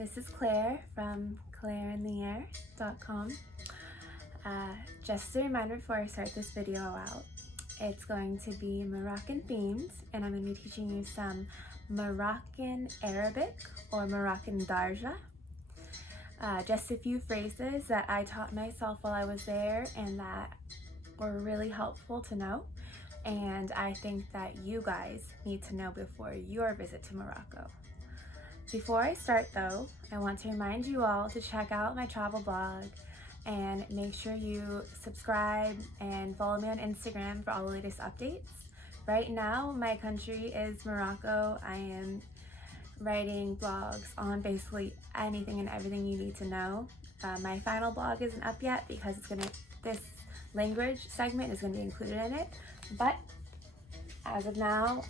This is Claire from ClaireInTheAir.com. Just a reminder before I start this video out, it's going to be Moroccan themed, and I'm going to be teaching you some Moroccan Arabic or Moroccan Darja. Just a few phrases that I taught myself while I was there and that were really helpful to know, and I think that you guys need to know before your visit to Morocco. Before I start though, I want to remind you all to check out my travel blog and make sure you subscribe and follow me on Instagram for all the latest updates. Right now, my country is Morocco. I am writing blogs on basically anything and everything you need to know. My final blog isn't up yet because this language segment is going to be included in it. But as of now,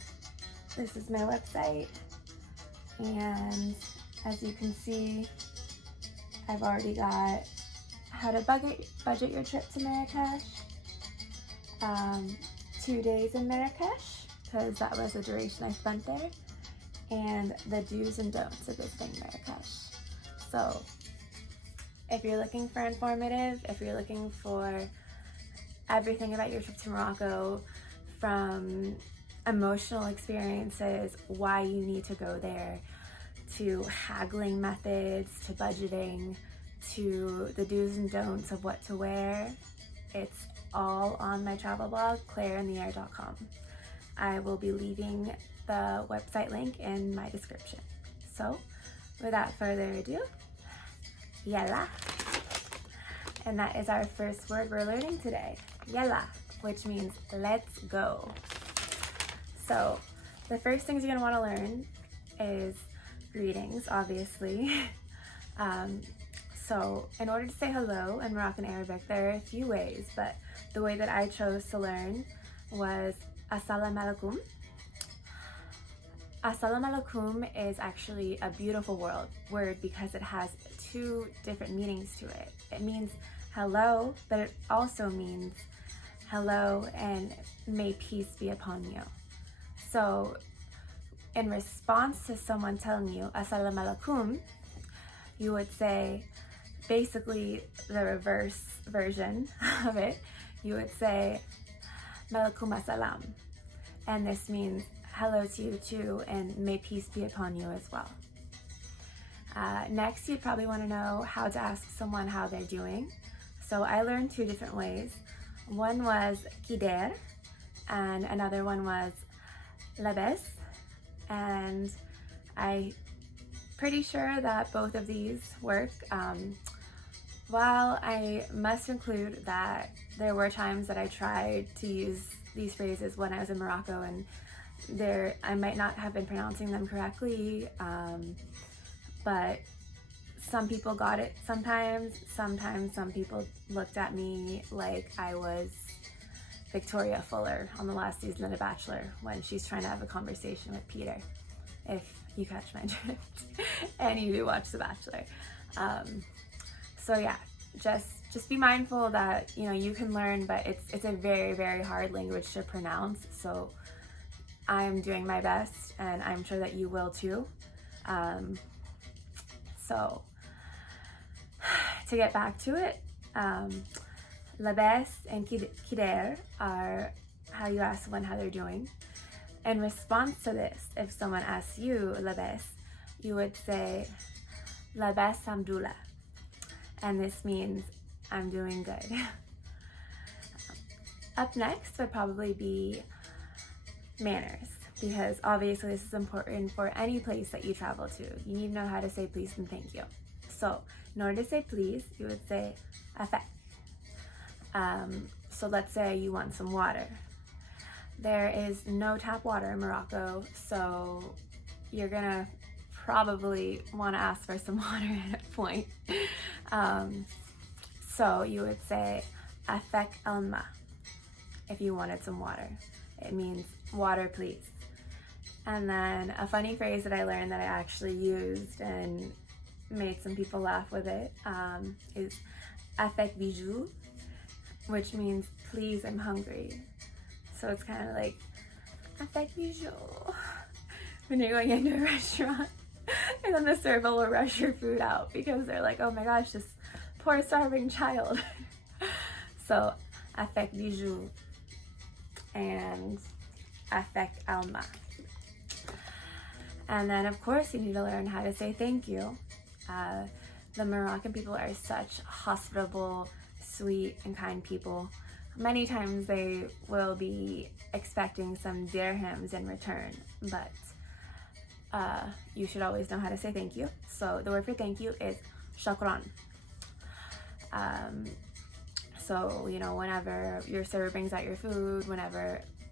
this is my website. And as you can see, I've already got how to budget your trip to Marrakesh, 2 days in Marrakesh, because that was the duration I spent there, and the do's and don'ts of visiting Marrakesh. So if you're looking for informative, if you're looking for everything about your trip to Morocco, from emotional experiences, why you need to go there, to haggling methods, to budgeting, to the do's and don'ts of what to wear, it's all on my travel blog, ClaireInTheAir.com. I will be leaving the website link in my description. So without further ado, Yela. And that is our first word we're learning today, Yela, which means let's go. So the first things you're going to want to learn is greetings, obviously. So in order to say hello in Moroccan Arabic, there are a few ways, but the way that I chose to learn was Ssalamū. Ssalamū is actually a beautiful word because it has two different meanings to it. It means hello, but it also means hello and may peace be upon you. So in response to someone telling you Assalamu, you would say basically the reverse version of it. You would say Malakum Assalam, and this means hello to you too, and may peace be upon you as well. Next, you'd probably want to know how to ask someone how they're doing. So I learned two different ways. One was Quidare, and another one was Labess, and I'm pretty sure that both of these work. While I must include that there were times that I tried to use these phrases when I was in Morocco, and I might not have been pronouncing them correctly, but some people got it sometimes some people looked at me like I was Victoria Fuller on the last season of The Bachelor when she's trying to have a conversation with Peter, if you catch my drift, any of you watch The Bachelor. So yeah, just be mindful that, you know, you can learn, but it's a very, very hard language to pronounce, so I'm doing my best, and I'm sure that you will too. So to get back to it, Labass and Quidare are how you ask someone how they're doing. In response to this, if someone asks you Labass, you would say Labass hamdoullah, and this means I'm doing good. Up next would probably be manners, because obviously this is important for any place that you travel to. You need to know how to say please and thank you. So in order to say please, you would say Afak. So let's say you want some water. There is no tap water in Morocco, so you're gonna probably want to ask for some water at a point. So you would say Afak alma if you wanted some water. It means water please. And then a funny phrase that I learned that I actually used and made some people laugh with it is Afak Vijou, which means please, I'm hungry. So it's kind of like Afak Vijou when you're going into a restaurant. And then the server will rush your food out because they're like, oh my gosh, this poor starving child. So, Afak Vijou and Afak alma. And then, of course, you need to learn how to say thank you. The Moroccan people are such hospitable, sweet, and kind people. Many times they will be expecting some dirhams in return, but you should always know how to say thank you. So the word for thank you is shukran. So, you know, whenever your server brings out your food,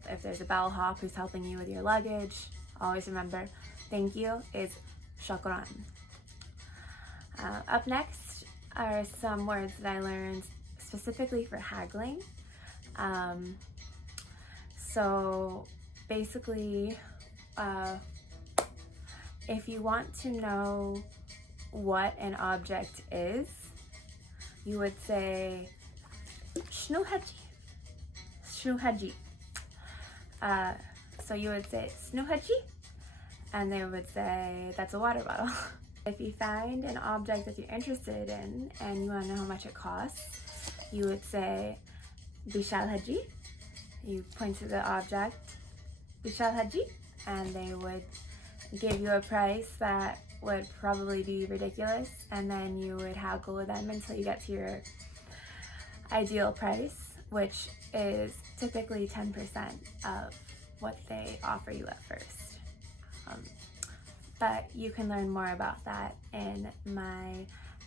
if there's a bellhop who's helping you with your luggage, always remember, thank you is shukran. Up next are some words that I learned specifically for haggling. So basically, if you want to know what an object is, you would say shnu haji. Shnu haji. So you would say shnu haji, and they would say that's a water bottle. If you find an object that you're interested in and you want to know how much it costs, you would say beshhal haji. You point to the object, beshhal haji, and they would give you a price that would probably be ridiculous, and then you would haggle with them until you get to your ideal price, which is typically 10% of what they offer you at first. But you can learn more about that in my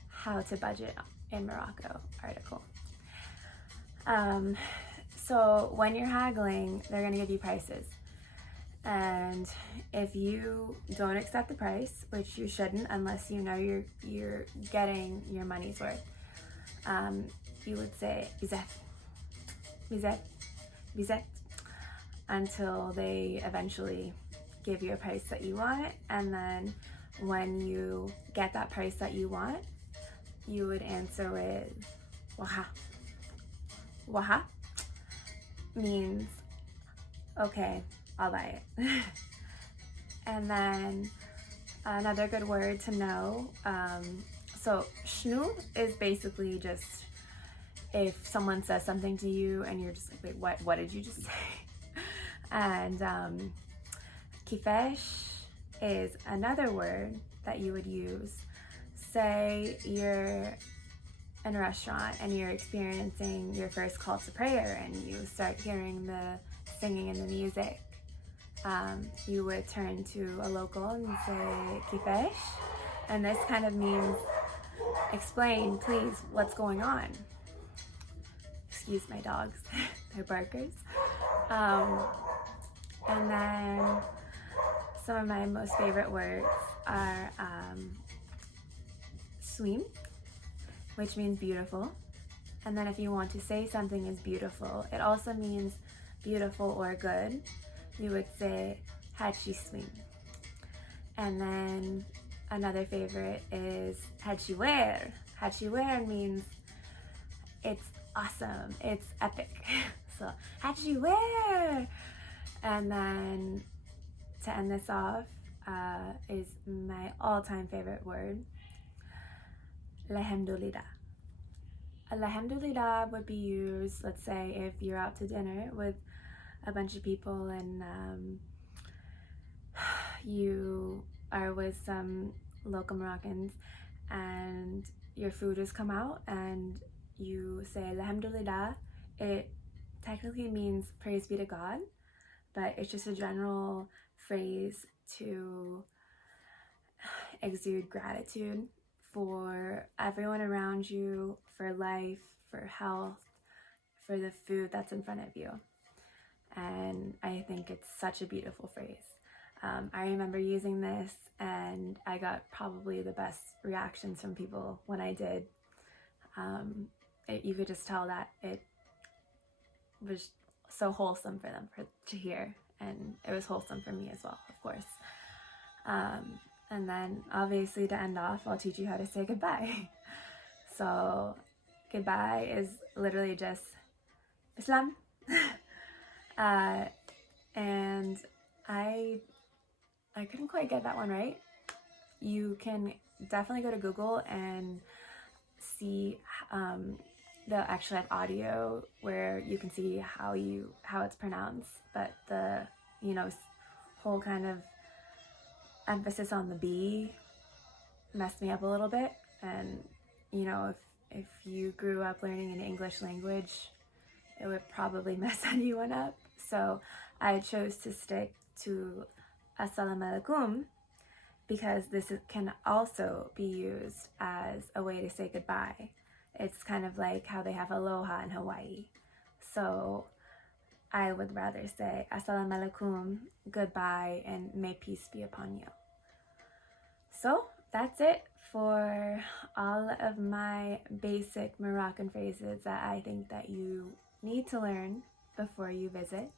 How to Budget in Morocco article. So when you're haggling, they're going to give you prices. And if you don't accept the price, which you shouldn't unless you know you're getting your money's worth, you would say Bizzef, Bizzef, Bizzef, until they eventually give you a price that you want. And then when you get that price that you want, you would answer with Wakha. Wakha means okay, I'll buy it. And then another good word to know, so shnu is basically just if someone says something to you and you're just like, wait, what did you just say? And Keefesh is another word that you would use. Say you're in a restaurant and you're experiencing your first call to prayer and you start hearing the singing and the music. You would turn to a local and say Keefesh, and this kind of means explain, please, what's going on. Excuse my dogs, they're barkers. And then some of my most favorite words are Zween, which means beautiful. And then if you want to say something is beautiful, it also means beautiful or good. You would say Hadīk Zween. And then another favorite is Hadīk Ware. Hadīk Ware means it's awesome, it's epic. So Hadīk Ware. And then to end this off is my all-time favorite word, Alhamdulilah. Alhamdulilah would be used, let's say, if you're out to dinner with a bunch of people and you are with some local Moroccans and your food has come out and you say Alhamdulilah. It technically means praise be to God, but it's just a general phrase to exude gratitude for everyone around you, for life, for health, for the food that's in front of you. And I think it's such a beautiful phrase. I remember using this and I got probably the best reactions from people when I did. You could just tell that it was so wholesome for them to hear, and it was wholesome for me as well, of course. And then obviously to end off, I'll teach you how to say goodbye. So goodbye is literally just Bsslama. And I couldn't quite get that one right. you can definitely go to Google and see, they'll actually have audio where you can see how it's pronounced, but the, you know, whole kind of emphasis on the B messed me up a little bit. And you know, if you grew up learning an English language, it would probably mess anyone up. So I chose to stick to Assalamu because this can also be used as a way to say goodbye. It's kind of like how they have aloha in Hawaii. So I would rather say Assalamu alaikum, goodbye, and may peace be upon you. So that's it for all of my basic Moroccan phrases that I think that you need to learn before you visit.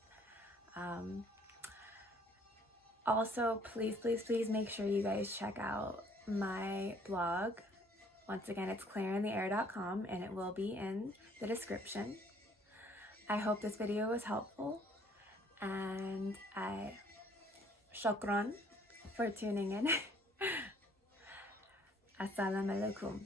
Also, please make sure you guys check out my blog. Once again, it's claireintheair.com, and it will be in the description. I hope this video was helpful, and shukran for tuning in. Assalamu alaikum.